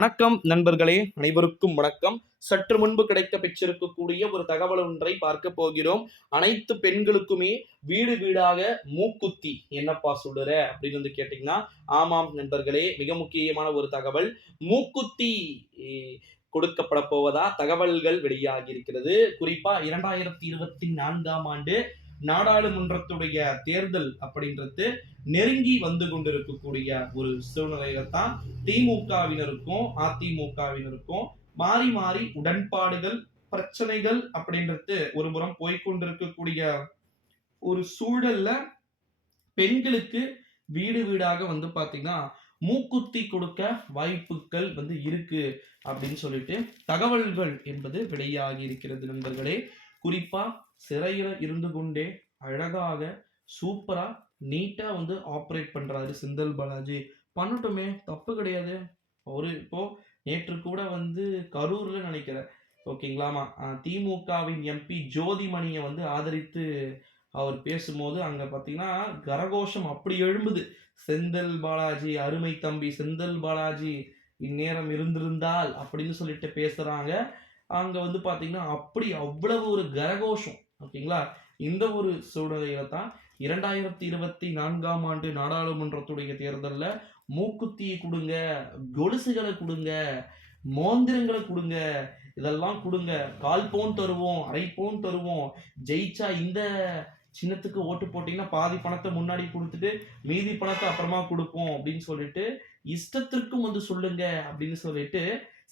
வணக்கம் நண்பர்களே, அனைவருக்கும் வணக்கம். சற்று முன்பு கிடைக்க பெற்றிருக்கக்கூடிய ஒரு தகவல் ஒன்றை பார்க்க போகிறோம். அனைத்து பெண்களுக்குமே வீடு வீடாக மூக்குத்தி என்னப்பா சொல்லுற அப்படின்னு வந்து கேட்டீங்கன்னா, ஆமாம் நண்பர்களே, மிக முக்கியமான ஒரு தகவல். மூக்குத்தி கொடுக்கப்பட போவதா தகவல்கள் வெளியாகி இருக்கிறது. குறிப்பா 2024ஆம் ஆண்டு நாடாளுமன்றத்துடைய தேர்தல் அப்படின்றது நெருங்கி வந்து கொண்டிருக்கக்கூடிய ஒரு சூழ்நிலையில தான் திமுகவினருக்கும் அதிமுகவினருக்கும் மாறி மாறி உடன்பாடுகள் பிரச்சனைகள் அப்படின்றது ஒரு புறம் போய்கொண்டிருக்கக்கூடிய ஒரு சூழல்ல பெண்களுக்கு வீடு வீடாக வந்து பாத்தீங்கன்னா மூக்குத்தி கொடுக்க வாய்ப்புகள் வந்து இருக்கு அப்படின்னு சொல்லிட்டு தகவல்கள் என்பது வெளியாகி இருக்கிறது நண்பர்களே. குறிப்பா சிறையில இருந்து கொண்டே அழகாக சூப்பரா நீட்டா வந்து ஆப்ரேட் பண்றாரு செந்தில் பாலாஜி. பண்ணட்டுமே, தப்பு கிடையாது. அவரு இப்போ நேற்று கூட வந்து கரூர்ல நினைக்கிறேன், ஓகேங்களாமா, திமுகவின் எம்பி ஜோதிமணியை வந்து ஆதரித்து அவர் பேசும்போது அங்க பாத்தீங்கன்னா கரகோஷம் அப்படி எழும்புது. செந்தில் பாலாஜி அருமை தம்பி செந்தில் பாலாஜி இந்நேரம் இருந்திருந்தால் அப்படின்னு சொல்லிட்டு பேசுறாங்க. அங்க வந்து பாத்தீங்கன்னா அப்படி அவ்வளவு ஒரு கரகோஷம். ஓகேங்களா? இந்த ஒரு சூழ்நிலையில தான் 2024ஆம் ஆண்டு நாடாளுமன்றத்துடைய தேர்தல்ல மூக்குத்தியை கொடுங்க, கொலுசுகளை கொடுங்க, மோந்திரங்களை கொடுங்க, இதெல்லாம் கொடுங்க, 1/4 பவுன் தருவோம், அரை பவுன் தருவோம், ஜெயிச்சா இந்த சின்னத்துக்கு ஓட்டு போட்டீங்கன்னா பாதி பணத்தை முன்னாடி கொடுத்துட்டு மீதி பணத்தை அப்புறமா கொடுப்போம் அப்படின்னு சொல்லிட்டு இஷ்டத்திற்கும் வந்து சொல்லுங்க அப்படின்னு சொல்லிட்டு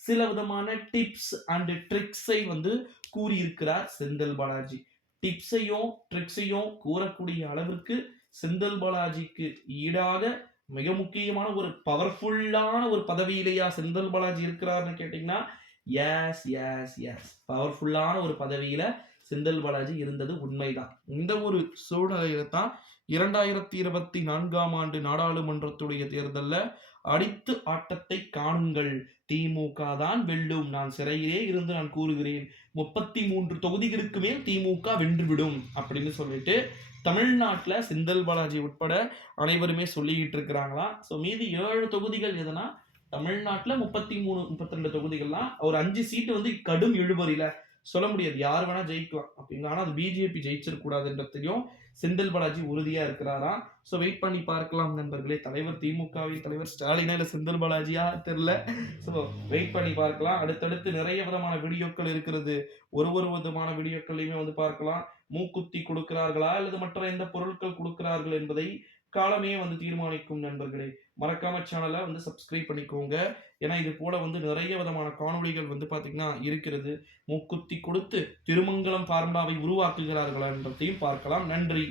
சில விதமான டிப்ஸ் அண்ட் ட்ரிக்ஸை வந்து கூறியிருக்கிறார் செந்தில் பாலாஜி. டிப்ஸையும் ட்ரிக்ஸையும் கூறக்கூடிய அளவிற்கு செந்தில் பாலாஜிக்கு ஈடாக மிக முக்கியமான ஒரு பவர்ஃபுல்லான ஒரு பதவியிலேயா செந்தில் பாலாஜி இருக்கிறார்னு கேட்டீங்கன்னா, எஸ் எஸ் எஸ் பவர்ஃபுல்லான ஒரு பதவியில செந்தில் பாலாஜி இருந்தது உண்மைதான். இந்த ஒரு சூழ்நிலையில தான் 2024ஆம் ஆண்டு நாடாளுமன்றத்துடைய தேர்தல்ல அடித்து ஆட்டத்தை காணுங்கள், திமுக தான் வெல்லும், நான் சிறையிலே இருந்து நான் கூறுகிறேன், 33 தொகுதிகளுக்கு மேல் திமுக வென்றுவிடும் அப்படின்னு சொல்லிட்டு தமிழ்நாட்டுல செந்தில் பாலாஜி உட்பட அனைவருமே சொல்லிக்கிட்டு இருக்கிறாங்களா. ஸோ மீதி 7 தொகுதிகள் எதுனா தமிழ்நாட்டுல 33 32 தொகுதிகள்லாம் ஒரு 5 சீட்டு வந்து கடும் இழுபறியில சொல்ல முடியாது, யார் வேணா ஜெயிக்கலாம் அப்படின்னு. ஆனா அது பிஜேபி ஜெயிச்சிடக்கூடாதுன்றதையும் செந்தில் பாலாஜி உறுதியா இருக்கிறாராம். ஸோ வெயிட் பண்ணி பார்க்கலாம் நண்பர்களே. தலைவர் திமுகவின் தலைவர் ஸ்டாலினா இல்லை செந்தில் பாலாஜியா தெரியல. ஸோ வெயிட் பண்ணி பார்க்கலாம். அடுத்தடுத்து நிறைய விதமான வீடியோக்கள் இருக்கிறது. ஒரு விதமான வீடியோக்களையுமே வந்து பார்க்கலாம். மூக்குத்தி கொடுக்கிறார்களா அல்லது மற்ற எந்த பொருட்கள் கொடுக்கிறார்கள் என்பதை காலமே வந்து தீர்மானிக்கும் நண்பர்களே. மறக்காம சேனலை வந்து சப்ஸ்கிரைப் பண்ணிக்கோங்க. ஏன்னா இது போல வந்து நிறைய விதமான காணொளிகள் வந்து பாத்தீங்கன்னா இருக்கிறது. மூக்குத்தி கொடுத்து திருமங்கலம் ஃபார்முலாவை உருவாக்குகிறார்களா என்பதையும் பார்க்கலாம். நன்றி.